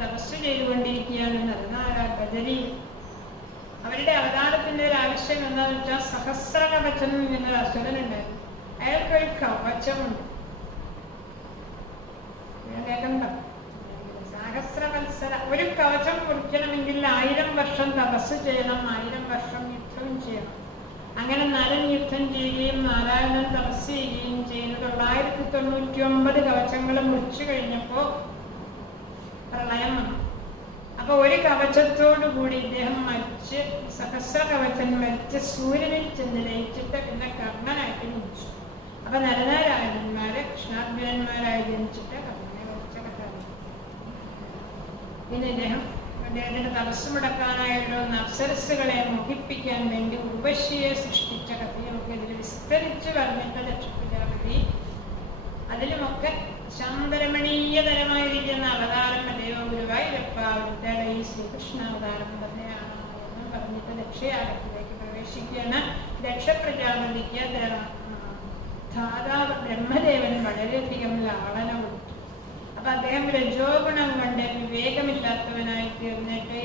തപസ് ചെയ്തുകൊണ്ടിരിക്കുകയാണ് നരനാര ബദരി. അവരുടെ അവതാരത്തിന്റെ ഒരു ആവശ്യം എന്താണെന്ന് വെച്ചാൽ സഹസ്രകവചം എന്നൊരു അസുരനുണ്ടായിരുന്നു. അയാൾക്കൊരു കവചമുണ്ട്. കേൾക്കണ്ട, സഹസ്രവത്സര ഒരു കവചം കുറിക്കണമെങ്കിൽ 1000 വർഷം തപസ് ചെയ്യണം, 1000 വർഷം യുദ്ധം ചെയ്യണം. അങ്ങനെ നരൻ യുദ്ധം ചെയ്യുകയും നാരായണൻ തപസ് ചെയ്യുകയും ചെയ്യുന്നത് 999 കവചങ്ങൾ മുറിച്ചു കഴിഞ്ഞപ്പോൾ പ്രളയം വന്നു. അപ്പൊ ഒരു കവചത്തോടു കൂടി ഇദ്ദേഹം മരിച്ച്, സഹസ്ര കവചൻ മരിച്ച് സൂര്യനിൽ ചെന്ന് ലയിച്ചിട്ട് പിന്നെ കർണനായിട്ട് ജനിച്ചു. അപ്പൊ നരനാരായണന്മാര് കൃഷ്ണാർജുനന്മാരായി ജനിച്ചിട്ട് കർണനെ വഹിച്ച കഥ. പിന്നെ അദ്ദേഹത്തിന്റെ തപസ് മുടക്കാനായുള്ള അപ്സരസ്സുകളെ മോഹിപ്പിക്കാൻ വേണ്ടി ഉർവശിയെ സൃഷ്ടിച്ച കഥയൊക്കെ ഇതിൽ വിസ്തരിച്ച് പറഞ്ഞിട്ട് ദക്ഷപ്രജാപതി. അതിലുമൊക്കെ ശാന്തരമണീയതരമായിരിക്കുന്ന അവതാരം അല്ലയോ ഗുരുവായൂരപ്പ, അവിടുത്തെ ഈ ശ്രീകൃഷ്ണാവതാരം തന്നെയാണ് എന്ന് പറഞ്ഞിട്ട് ദക്ഷയാഗത്തിലേക്ക് പ്രവേശിക്കുകയാണ്. ദക്ഷപ്രജാപതിക്ക് ധാതാവ് ബ്രഹ്മദേവൻ വളരെയധികം ലാളന കൊടുത്തു. അപ്പൊ അദ്ദേഹം രജോ ഗുണം കൊണ്ട് വിവേകമില്ലാത്തവനായി തീർന്നിട്ട്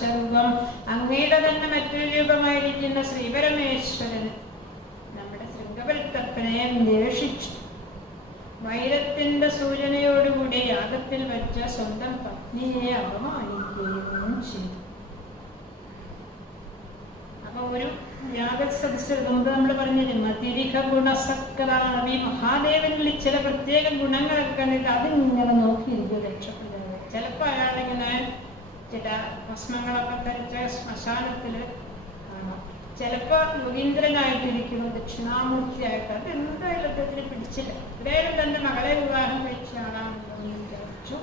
സർവം അങ്ങയുടെ തന്നെ മറ്റൊരു രൂപമായിരിക്കുന്ന ശ്രീപരമേശ്വരൻ നമ്മുടെ ശൃംഗപരിത്തപ്പനെ ദേഷിച്ചു. വൈരത്തിന്റെ സൂചനയോടുകൂടി യാഗത്തിൽ വെച്ച സ്വന്തം പത്നിയെ അപമാനിക്കുകയും ചെയ്തു. അപ്പൊ ഒരു യാഗസദസ്സിൽ മുമ്പ് നമ്മൾ പറഞ്ഞിരുന്നു തിരിക ഗുണസക്രാണ്. ഈ മഹാദേവനിൽ ചില പ്രത്യേക ഗുണങ്ങളൊക്കെ കണ്ടിട്ട് അതിങ്ങനെ നോക്കിയിരിക്കും രക്ഷപ്പെടുന്നത്. ചിലപ്പോൾ അയാളിങ്ങനെ ചില ഭസ്മങ്ങളൊക്കെ ധരിച്ച ശ്മശാനത്തില് കാണാം. ചിലപ്പോ യോഗീന്ദ്രനായിട്ടിരിക്കുന്നു, ദക്ഷിണാമൂർത്തിയായിട്ട്. അത് എന്തായാലും അദ്ദേഹത്തിന് പിടിച്ചില്ല. ഇത്രയും തന്റെ മകളെ വിവാഹം കഴിച്ച ആളാണെന്ന് വിചാരിച്ചു.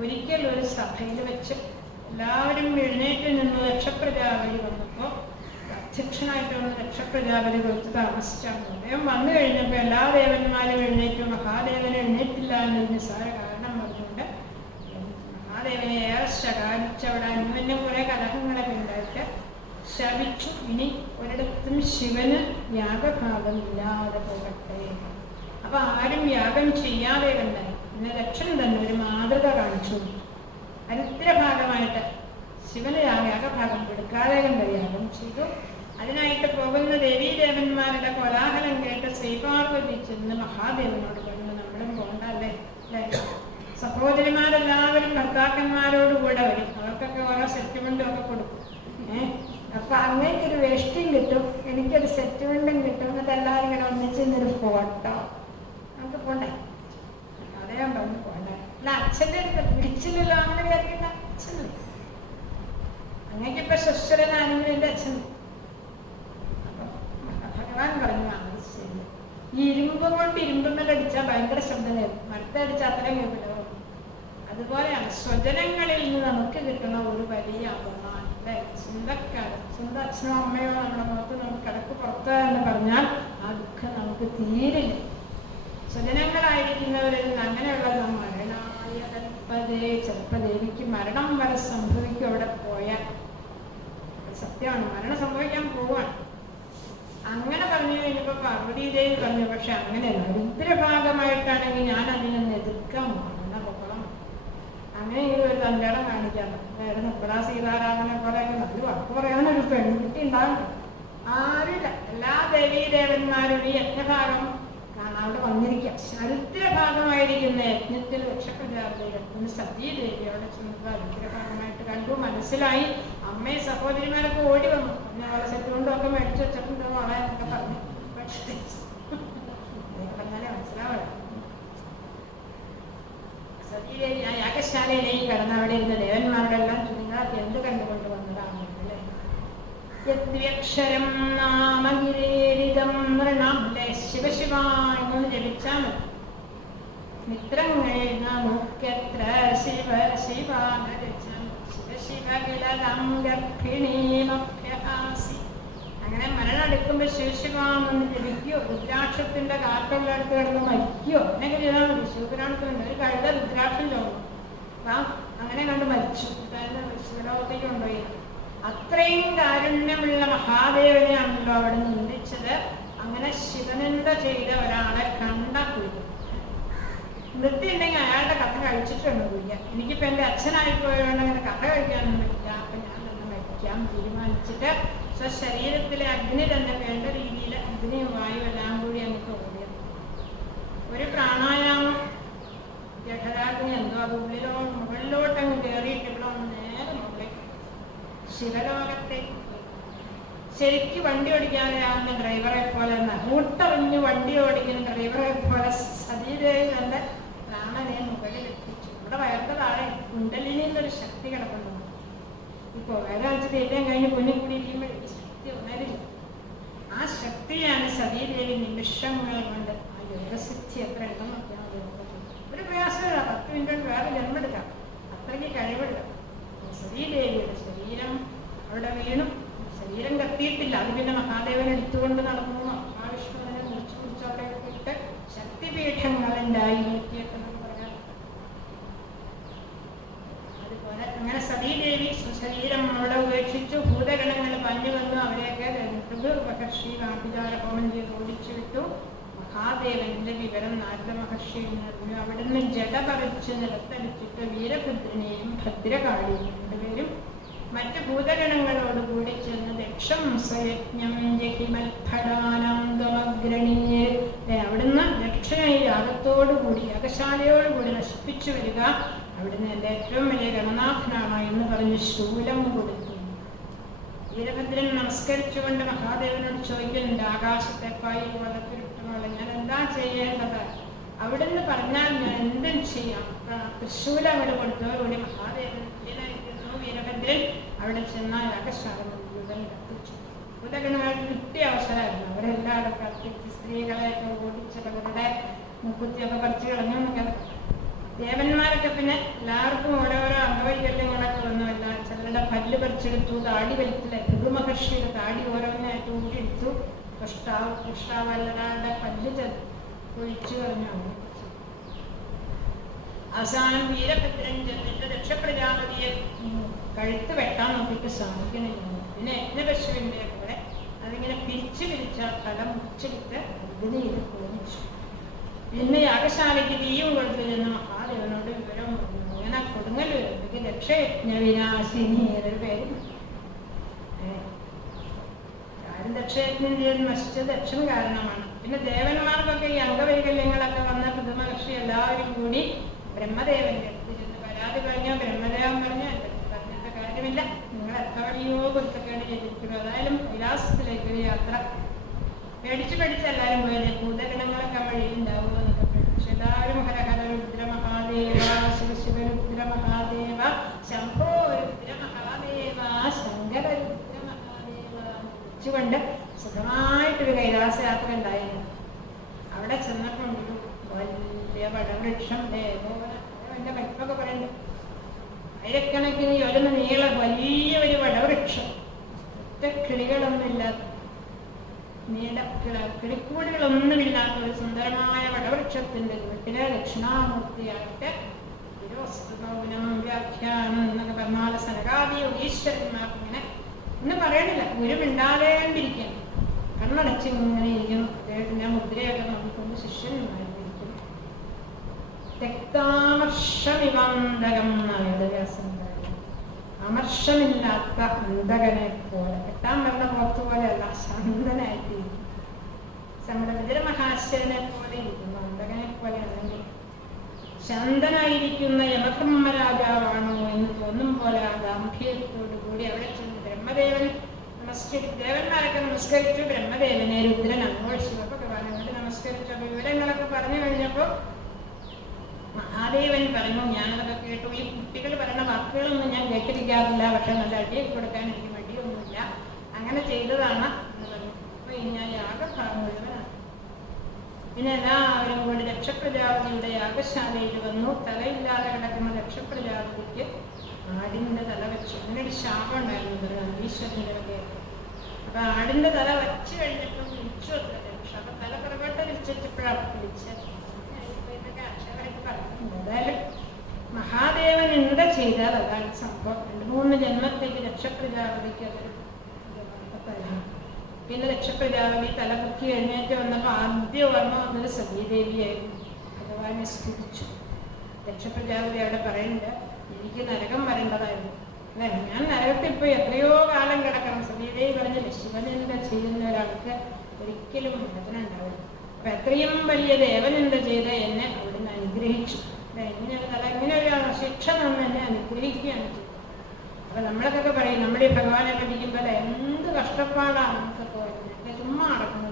ഒരിക്കൽ ഒരു സഭയിൽ വെച്ച് എല്ലാവരും എഴുന്നേറ്റ് നിന്ന് രക്ഷപ്രജാപതി വന്നപ്പോ അധ്യക്ഷനായിട്ടുള്ള രക്ഷപ്രജാപതി കൊടുത്ത് താമസിച്ചാണ്. അദ്ദേഹം വന്നു കഴിഞ്ഞപ്പോൾ എല്ലാ ദേവന്മാരും എഴുന്നേറ്റു. മഹാദേവൻ എഴുന്നേറ്റില്ല എന്നൊരു നിസ്സാര കാരണം പറഞ്ഞുകൊണ്ട് മഹാദേവനെ ഏറെ ശകാരിച്ചവിടെ അന്വന്നെ കുറെ കലഹങ്ങളൊക്കെ ഉണ്ടായിട്ട് ശപിച്ചു. ഇനി ഒരിടത്തും ശിവന് യാഗഭാഗം ഇല്ലാതെ പോകട്ടെ. അപ്പൊ ആരും യാഗം ചെയ്യാതെ കണ്ടായി. പിന്നെ ദക്ഷൻ തന്നെ ഒരു മാതൃക കാണിച്ചു. ചരിത്രഭാഗമായിട്ട് ശിവന് യാഗഭാഗം കൊടുക്കാതെ കണ്ട യാഗം ചെയ്തു. അതിനായിട്ട് പോകുന്ന ദേവീദേവന്മാരുടെ കോലാഹലം കേട്ട് ശ്രീപാർവതി ചെന്ന് മഹാദേവനോട് പറഞ്ഞു, നമ്മളും പോകണ്ടല്ലേ, അല്ലേ? സഹോദരിമാരെല്ലാവരും ഭർത്താക്കന്മാരോടുകൂടെ വരും. അവർക്കൊക്കെ ഓരോ സെറ്റിൽമെന്റും ഒക്കെ കൊടുക്കും. അപ്പൊ അങ്ങേക്കൊരു വേഷ്ടിയും കിട്ടും, എനിക്കൊരു സെറ്റിൽമെന്റും കിട്ടും. എന്നിട്ട് എല്ലാവരും ഇങ്ങനെ ഒന്നിച്ചൊരു ഫോട്ടോ. നമുക്ക് പോണ്ടേ? അദ്ദേഹം പറഞ്ഞു പോണ്ടേ. അല്ല അച്ഛൻ്റെ അടുത്ത് പിടിച്ചില്ലല്ലോ, അങ്ങനെ വിചാരിക്കുന്ന അച്ഛനില്ല. അങ്ങേക്കിപ്പോ സ്വസ്ഥനാണെങ്കിൽ എൻ്റെ അച്ഛൻ. അപ്പൊ ഭഗവാൻ പറഞ്ഞു അത് ശരി. ഈ ഇരുമ്പും കൊണ്ട് ഇരുമ്പുമ്മൽ അടിച്ചാൽ ഭയങ്കര ശബ്ദം കേൾക്കും, മരത്തടിച്ചാൽ അത്രയും കേൾക്കില്ലോ. അതുപോലെയാണ് സ്വജനങ്ങളിൽ നിന്ന് നമുക്ക് കിട്ടുന്ന ഒരു വലിയ അപമാനം. അല്ലെ? സ്വന്തക്കാരൻ, സ്വന്തം അച്ഛനോ അമ്മയോ നമ്മുടെ മുഖത്ത് നമുക്ക് കിടക്ക് പുറത്ത് എന്ന് പറഞ്ഞാൽ ആ ദുഃഖം നമുക്ക് തീരില്ല. സ്വജനങ്ങളായിരിക്കുന്നവരിൽ നിന്ന് അങ്ങനെയുള്ളത് മരണായ കൽപ്പതേ. ചിലപ്പോൾ ദേവിക്ക് മരണം വരെ സംഭവിക്കും അവിടെ പോയാൽ. സത്യമാണ്, മരണം സംഭവിക്കാൻ പോവാണ്. അങ്ങനെ പറഞ്ഞു കഴിഞ്ഞപ്പോൾ പാർവതി ദേവി പറഞ്ഞു, പക്ഷെ അങ്ങനെയല്ല, രുദ്രഭാഗമായിട്ടാണെങ്കിൽ ഞാൻ അതിനൊന്ന് എതിർക്കാൻ പോകുന്ന പൊക്കളം. അങ്ങനെയെങ്കിലും ഒരു തൻ്റെടം കാണിക്കാൻ വേറെ നിർമ്മലാ സീതാരാമനെ പോലെയൊക്കെ നല്ല വർക്ക് പറയാനൊരു പെൺകുട്ടി ഉണ്ടാകും. ആരുമില്ല. എല്ലാ ദേവീദേവന്മാരും ഈ യജ്ഞഭാഗം കാണാതെ വന്നിരിക്കുക. ചരിത്രഭാഗമായിരിക്കുന്ന യജ്ഞത്തിൽ രക്ഷപ്രജാപതി സതീദേവി അവിടെ ചെന്നത് ചരിത്രഭാഗമായിട്ട് കണ്ടു. മനസ്സിലായി. അമ്മയും സഹോദരിമാരൊക്കെ ഓടി വന്നു. പിന്നെ അവളെ സെറ്റുകൊണ്ടൊക്കെ മേടിച്ചു വെച്ചിട്ടുണ്ടോ അവളെ എന്നൊക്കെ പറഞ്ഞു. പക്ഷേ പറഞ്ഞാലേ മനസ്സിലാവണം. സതീദേവി ആ യാഗശാലയിലേക്ക് കടന്ന് അവിടെ ഇരുന്ന ദേവന്മാരോടെല്ലാം നിങ്ങളൊക്കെ എന്ത് കണ്ടുകൊണ്ട് വന്നതാണ് അല്ലേ? യദ്വ്യക്ഷരം നാമഗിരേരിതം നൃണാംലെ ശിവശിവ എന്നൊന്ന് ജപിച്ചാൽ മതി. മിത്രങ്ങൾ നമുക്കെത്ര ശിവ ശിവ ശിവശിവകിലം ഗർഭിണീമഭ്യഹാസി. അങ്ങനെ മരണം എടുക്കുമ്പോൾ ശിവശിവാന്ന് ജപിക്കുകയോ രുദ്രാക്ഷത്തിന്റെ കാറ്റുള്ള അടുത്ത് കിടന്ന് മരിക്കുകയോ അങ്ങനെയൊക്കെ ചെയ്താൽ മതി. ശിവപുരാണത്തിലുണ്ട് ഒരു കഴുത രുദ്രാക്ഷം ചോദിക്കും. അങ്ങനെ കണ്ട് മരിച്ചു. ശിവലോകത്തേക്ക് കൊണ്ടുപോയി. അത്രയും കാരുണ്യമുള്ള മഹാദേവനെയാണല്ലോ അവിടെ നിന്ദിച്ചത്. അങ്ങനെ ശിവനിന്ദ ചെയ്ത ഒരാളെ കണ്ട കുഴി. വൃത്തി ഉണ്ടെങ്കിൽ അയാളുടെ കഥ കഴിച്ചിട്ടുണ്ട് കുടിക്കാം. എനിക്കിപ്പോൾ എൻ്റെ അച്ഛനായി പോയതുകൊണ്ട് അങ്ങനെ കഥ കഴിക്കാനൊന്നും പറ്റില്ല. അപ്പം ഞാൻ തന്നെ കഴിക്കാം തീരുമാനിച്ചിട്ട് സ്വശരീരത്തിലെ അഗ്നി തന്നെ വേണ്ട രീതിയിൽ അഗ്നിയും വായു എല്ലാം കൂടി എനിക്ക് ഓടിയത്. ഒരു പ്രാണായാമം ജഠരാഗ്നി എന്തോ അത് മുകളിലോട്ടങ്ങ് കയറിയിട്ട് ഇവിടെ ഒന്ന് നേരെ മുകളിലേക്ക് ശിവലോകത്തേക്ക് ശരിക്ക് വണ്ടി ഓടിക്കാതെയാവുന്ന ഡ്രൈവറെ പോലെ കൂട്ടറിഞ്ഞ് വണ്ടി ഓടിക്കുന്ന ഡ്രൈവറെ പോലെ സതീദേവി തന്റെ പ്രാണനെ മുകളിലെത്തിച്ചു. ഇവിടെ വയറിന്റെ താഴെ കുണ്ടലിനി എന്നൊരു ശക്തി കിടക്കുന്നു. ഇപ്പൊ ഒരാഴ്ച തെറ്റാൻ കഴിഞ്ഞ് പൊന്നിക്കൂടി ഇരിക്കുമ്പോൾ ശക്തി ഉണരില്ല. ആ ശക്തിയാണ് സതീദേവി നിമിഷങ്ങൾ കൊണ്ട് ആ യോഗസിദ്ധി എത്ര എണ്ണം നോക്കിയാൽ ഒരു പ്രയാസമില്ല. 10 മിനിറ്റ് വേറെ ജന്മെടുക്കാം. അത്രയ്ക്ക് കഴിവുള്ള സതീദേവിയുടെ ശരീരം അവിടെ വീണു. ശരീരം കത്തിയിട്ടില്ല. അത് പിന്നെ മഹാദേവൻ എടുത്തുകൊണ്ട് നടന്നു. മഹാവിഷ്ണുവിനെ മുറിച്ച് അവിടെ ഇട്ട് ശക്തിപീഠങ്ങളുണ്ടായി നോക്കിയിട്ടെന്ന് പറയാം. അതുപോലെ അങ്ങനെ സതീദേവി സ്വശരീരം അവിടെ ഉപേക്ഷിച്ചു. ഭൂതഗണങ്ങൾ പഞ്ഞു വന്നു. അവരെയൊക്കെ മഹർഷി ആഭിചാര ഹോമം ചെയ്ത് ഓടിച്ചു വിട്ടു. മഹാദേവന്റെ വിവരം നാരദ മഹർഷി അറിഞ്ഞു. അവിടുന്ന് ജട പറിച്ച് നിലത്തടിച്ചിട്ട് വീരഭദ്രനെയും ഭദ്രകാളിയും രണ്ടുപേരും മറ്റു ഭൂതഗണങ്ങളോടുകൂടി ചെന്ന് ദക്ഷം സയജ്ഞം ജഹിമൽഫടാനന്ദമഗ്രണീയെ അവിടുന്ന് ദക്ഷിണയെ യാഗത്തോടുകൂടി യാഗശാലയോടുകൂടി നശിപ്പിച്ചു വരിക. അവിടുന്ന് എൻ്റെ ഏറ്റവും വലിയ ഗണനാഥനാണ് എന്ന് പറഞ്ഞ് ശൂലം കൊടുത്തു. വീരഭദ്രൻ നമസ്കരിച്ചുകൊണ്ട് മഹാദേവനോട് ചോദിക്കുന്നുണ്ട്, ആകാശത്തെക്കായി വലത്തിരുട്ടുന്നുള്ള ഞാൻ എന്താ ചെയ്യേണ്ടത്? അവിടുന്ന് പറഞ്ഞാൽ ഞാൻ എന്തും ചെയ്യാം. തൃശൂലം അവിടെ കൊടുത്തതോടുകൂടി മഹാദേവൻ വീരഭദ്രൻ അവിടെ ചെന്നാൽ യാഗശാല മുഴുവൻ കത്തിച്ചു. ഭൂതഗണങ്ങൾക്ക് കിട്ടിയ അവസരമായിരുന്നു. അവരെല്ലാവരും കത്തിച്ച് സ്ത്രീകളെയൊക്കെ ഓടിച്ചവരുടെ മുക്കുത്തിയൊക്കെ പറിച്ചു കളഞ്ഞു എന്നൊക്കെ. ദേവന്മാരൊക്കെ പിന്നെ എല്ലാവർക്കും ഓരോരോ അംഗവൈകല്യങ്ങളൊക്കെ വന്നുമല്ല. ചിലരുടെ പല്ല് പറിച്ചെടുത്തു. താടി വലിച്ചില്ല. ഋതുമഹർഷിയുടെ താടി ഓരോന്നായിട്ട് ഊരിയെടുത്തു. കൃഷ്ണാവല്ലരാളുടെ പല്ല് ഒഴിച്ചു കളഞ്ഞു. അവസാനം വീരഭദ്രൻ ചെന്നിട്ട് ദക്ഷപ്രജാപതിയെ കഴുത്ത് വെട്ടാൻ നോക്കിയിട്ട് സാധിക്കണില്ല. പിന്നെ യജ്ഞപശുവിൻ്റെ കൂടെ അതിങ്ങനെ പിരിച്ചു പിരിച്ച തല മുറിച്ചെടുത്ത് അഗ്നിയിൽ തോന്നിച്ചു. പിന്നെ യാഗശാലയ്ക്ക് തീയും കൊടുത്തു ചെന്ന് മഹാദേവനോട് വിവരം പറഞ്ഞു. അങ്ങനെ കൊടുങ്ങൽ വരുമ്പോഴേക്ക് ദക്ഷയജ്ഞ വിനാശിനി എന്നൊരു പേരും. ആരും ദക്ഷയജ്ഞം ചെയ്യാൻ നശിച്ച ദക്ഷൻ കാരണമാണ്. പിന്നെ ദേവന്മാർക്കൊക്കെ ഈ അംഗവൈകല്യങ്ങളൊക്കെ വന്ന ഋതുമഹർഷി എല്ലാവരും കൂടി ബ്രഹ്മദേവന്റെ അടുത്ത് ചെന്ന് പരാതി പറഞ്ഞോ. ബ്രഹ്മദേവൻ പറഞ്ഞു, പറഞ്ഞിട്ട് കാര്യമില്ല, നിങ്ങൾ എത്രയോ കുരുത്തക്കേട് ചെയ്തിരിക്കുന്നു. അതായാലും കൈലാസത്തിലേക്ക് ഒരു യാത്ര പേടിച്ച് എല്ലാവരും പോയത്. ഭൂതഗണങ്ങളൊക്കെ വഴിയിലുണ്ടാവുമോ എന്നൊക്കെ പേടിച്ചു. എല്ലാവരും ഹരഹര രുദ്ര മഹാദേവ, ശിവശിവ രുദ്ര മഹാദേവ, ശംഭോ രുദ്ര മഹാദേവ, ശങ്കര രുദ്ര മഹാദേവ വെച്ചുകൊണ്ട് സുഖമായിട്ടൊരു കൈലാസ യാത്ര ഉണ്ടായിരുന്നു. അവിടെ ചെന്നപ്പോഴൊരു വലിയ വടവൃക്ഷം എൻ്റെ വലിപ്പൊക്കെ പറയുന്നത് 1000കണക്കിന് യോജന നീള വലിയ ഒരു വടവൃക്ഷം. ഒറ്റ കിളികളൊന്നുമില്ലാത്ത കിളിക്കൂടുകളൊന്നുമില്ലാത്ത ഒരു സുന്ദരമായ വടവൃക്ഷത്തിന്റെ വീട്ടിലെ ദക്ഷിണാമൂർത്തിയായിട്ട് തിരുവസ്തുമൗനം വ്യാഖ്യാനം എന്നൊക്കെ പറഞ്ഞാൽ സനകാദി ഈശ്വരന്മാർക്ക് ഇങ്ങനെ ഒന്നും പറയണില്ല. ഗുരുമിണ്ടാതേണ്ടിരിക്കണം. കണ്ണടച്ച് ഇങ്ങനെ ഇരിക്കുന്നു. അദ്ദേഹത്തിന്റെ മുദ്രയൊക്കെ നോക്കിക്കൊണ്ട് ശിഷ്യന്മാരിരിക്കുന്നു. രക്താമർഷമിവന്തകം എന്നാണ് വ്യാസം പറയുന്നത്. അമർഷമില്ലാത്ത അന്തകനെ പോലെ, കെട്ടാൻ പറഞ്ഞ പുറത്തു പോലെയല്ല, ശാന്തനായിട്ടിരിക്കും. നമ്മുടെ വിജയമഹാശ്വരനെ പോലെ ഇരിക്കുന്നു. അന്തകനെ പോലെ അല്ലെങ്കിൽ ശാന്തനായിരിക്കുന്ന യമധർമ്മരാജാവാണോ എന്ന് തോന്നും പോലെ ആ ഗാംഭീര്യത്തോടു കൂടി അവിടെ ചെന്ന് ബ്രഹ്മദേവൻ ദേവന്മാരൊക്കെ നമസ്കരിച്ചു. ബ്രഹ്മദേവനെ രുദ്രൻ അങ്ങോട്ട് ശിവഭഗവാനോട് നമസ്കരിച്ചു. അപ്പൊ വിവരങ്ങളൊക്കെ പറഞ്ഞു കഴിഞ്ഞപ്പോൾ മഹാദേവൻ പറഞ്ഞു, ഞാനതൊക്കെ കേട്ടു. ഈ കുട്ടികൾ പറയുന്ന വാക്കുകളൊന്നും ഞാൻ കേട്ടിരിക്കാറില്ല, പക്ഷെ നല്ല അടിയൊക്കെ കൊടുക്കാൻ എനിക്ക് മടിയൊന്നുമില്ല, അങ്ങനെ ചെയ്തതാണ് എന്ന് പറഞ്ഞു. അപ്പൊ ഞാൻ യാഗഭാഗം മുഴുവനാണ്. പിന്നെ എല്ലാവരും കൂടി ദക്ഷപ്രജാപതിയുടെ യാഗശാലയിൽ വന്നു. തലയില്ലാതെ കിടക്കുന്ന ദക്ഷപ്രജാപതിക്ക് ആടിന്റെ തല വെച്ചു. അങ്ങനൊരു ശാപം ഉണ്ടായിരുന്നു ഈശ്വരന്റെ വകയൊക്കെ. അപ്പൊ ആടിന്റെ തല വച്ചു കഴിഞ്ഞപ്പോൾ വിളിച്ചു അത്ര ദക്ഷ. അപ്പൊ തല പുറകോട്ട് വിളിച്ചപ്പോഴാണ് വിളിച്ചത്. ഇതൊക്കെ അക്ഷരമായിട്ട് പറഞ്ഞിട്ടുണ്ട്. അതായാലും മഹാദേവൻ എന്താ ചെയ്താൽ അതാണ് സംഭവം. 2-3 ജന്മത്തേക്ക് ദക്ഷപ്രജാപതിക്ക് അതൊരു തരണം. പിന്നെ ദക്ഷപ്രജാപതി തലപൊക്കി എഴുന്നേറ്റ് വന്നപ്പോൾ ആദ്യം ഓർമ്മ വന്നത് സതീദേവിയായിരുന്നു. ഭഗവാൻ ഭഗവാനെ സ്തുതിച്ചു. ദക്ഷ പ്രജാപതി അവിടെ പറയുന്നുണ്ട്, എനിക്ക് നരകം വരേണ്ടതായിരുന്നു അല്ലേ, ഞാൻ നരകത്തിൽ പോയി എത്രയോ കാലം കിടക്കണം. സതീദേവി പറഞ്ഞില്ലേ, ശിവനിന്ദ ചെയ്യുന്ന ഒരാൾക്ക് ഒരിക്കലും മോചനമുണ്ടാവില്ല. അപ്പൊ എത്രയും വലിയ ദേവനിന്ദ ചെയ്ത് എന്നെ അവിടുന്ന് അനുഗ്രഹിച്ചു. ഇങ്ങനെ ഒരു ശിക്ഷ നമ്മൾ എന്നെ അനുഗ്രഹിക്കുകയാണ് ചെയ്തത്. അപ്പൊ നമ്മളൊക്കെ പറയും, നമ്മുടെ ഈ ഭഗവാനെ പഠിക്കുമ്പോൾ എന്ത് കഷ്ടപ്പാടാണ് നമുക്കൊക്കെ വരുന്നത്. ചുമ്മാ നടക്കുന്നു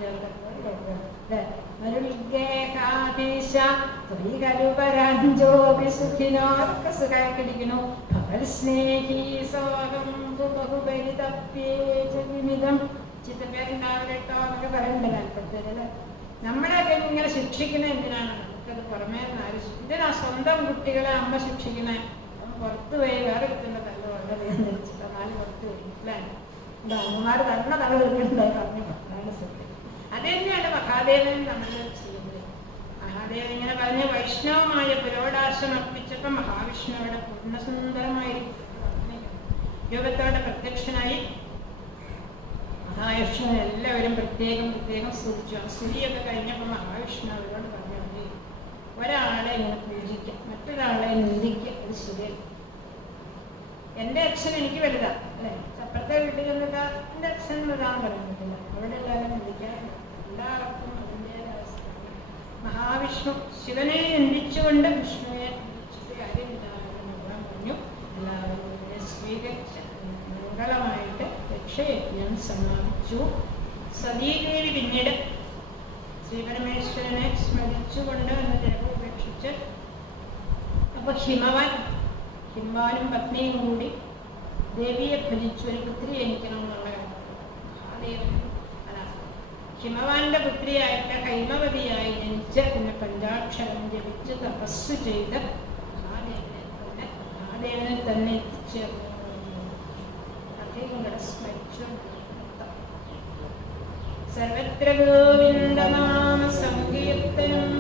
അതൊക്കെ സുഖായിട്ടിരിക്കുന്നു. ചിത്തപ്പേരുണ്ടാവില്ലട്ടോ എന്നൊക്കെ പറയണ്ടല്ലോ താല്പര്യത്തില്. നമ്മളെയൊക്കെ ഇങ്ങനെ ശിക്ഷിക്കണ എന്തിനാണ്? നമുക്കത് പുറമേ ഇതിനാ സ്വന്തം കുട്ടികളെ അമ്മ ശിക്ഷിക്കണേ. പുറത്തു പോയി വേറെ കിട്ടുന്ന തല്ല വളരെ ധരിച്ചിട്ട് നാല് പുറത്ത് വരും അല്ലേ. എന്താ അമ്മമാർ തന്നെ തല തീർക്കുന്നുണ്ടായി പറഞ്ഞു. അതാണ് സത്യം. അതുതന്നെയാണ് മഹാദേവൻ നമ്മൾ ചെയ്യുന്നത്. മഹാദേവൻ ഇങ്ങനെ പറഞ്ഞ് വൈഷ്ണവമായ പുരോടാശം അർപ്പിച്ചപ്പോൾ മഹാവിഷ്ണുവിടെ പൂർണ്ണസുന്ദരമായി രൂപത്തോടെ പ്രത്യക്ഷനായി. മഹാവിഷ്ണു എല്ലാവരും പ്രത്യേകം പ്രത്യേകം സ്തുതിച്ചു. സ്തുതിയൊക്കെ കഴിഞ്ഞപ്പോൾ മഹാവിഷ്ണു അവരോട് പറഞ്ഞു, ഒരാളെ ഇങ്ങനെ പൂജിക്കുക, മറ്റൊരാളെ നിന്ദിക്കുക, അത് ശരിയല്ല. എൻ്റെ അച്ഛൻ എനിക്ക് വലുതാ അല്ലേ, അപ്പുറത്തെ വീട്ടിൽ നിന്നിട്ട് എൻ്റെ അച്ഛൻ വലുതാന്ന് പറയാൻ പറ്റില്ല. അവിടെ എല്ലാവരും നിന്ദിക്കാൻ എല്ലാവർക്കും അതിൻ്റെതായ അവസ്ഥ. മഹാവിഷ്ണു ശിവനെ നിന്ദിച്ചുകൊണ്ട് വിഷ്ണുവിനെ നിന്ദിച്ചിട്ട് കാര്യമില്ലാതെ ഭഗവാൻ പറഞ്ഞു, എല്ലാവരും ഇതിനെ സ്വീകരിച്ച് മംഗളമായിട്ട് രക്ഷയജ്ഞം സമാപിച്ചു. സതീദേവി പിന്നീട് ശ്രീപരമേശ്വരനെ സ്മരിച്ചുകൊണ്ട് എന്ന് ജപം ഉപേക്ഷിച്ച് അപ്പൊ ഹിമവാനും പത്നിയും കൂടി ദേവിയെ ഭജിച്ചു. ഒരു പുത്രി ജനിക്കണം എന്നുള്ള മഹാദേവൻ ഹിമവാന്റെ പുത്രിയായിട്ട് ഹൈമവതിയായി ജനിച്ച് പിന്നെ പഞ്ചാക്ഷരം ജപിച്ച് തപസ് ചെയ്ത് മഹാദേവനെ തന്നെ എത്തിച്ചേർന്നു. അദ്ദേഹം കൂടെ സ്മരിച്ചു. സർവത്ര ഗോവിന്ദനാമ സങ്കീർത്തനം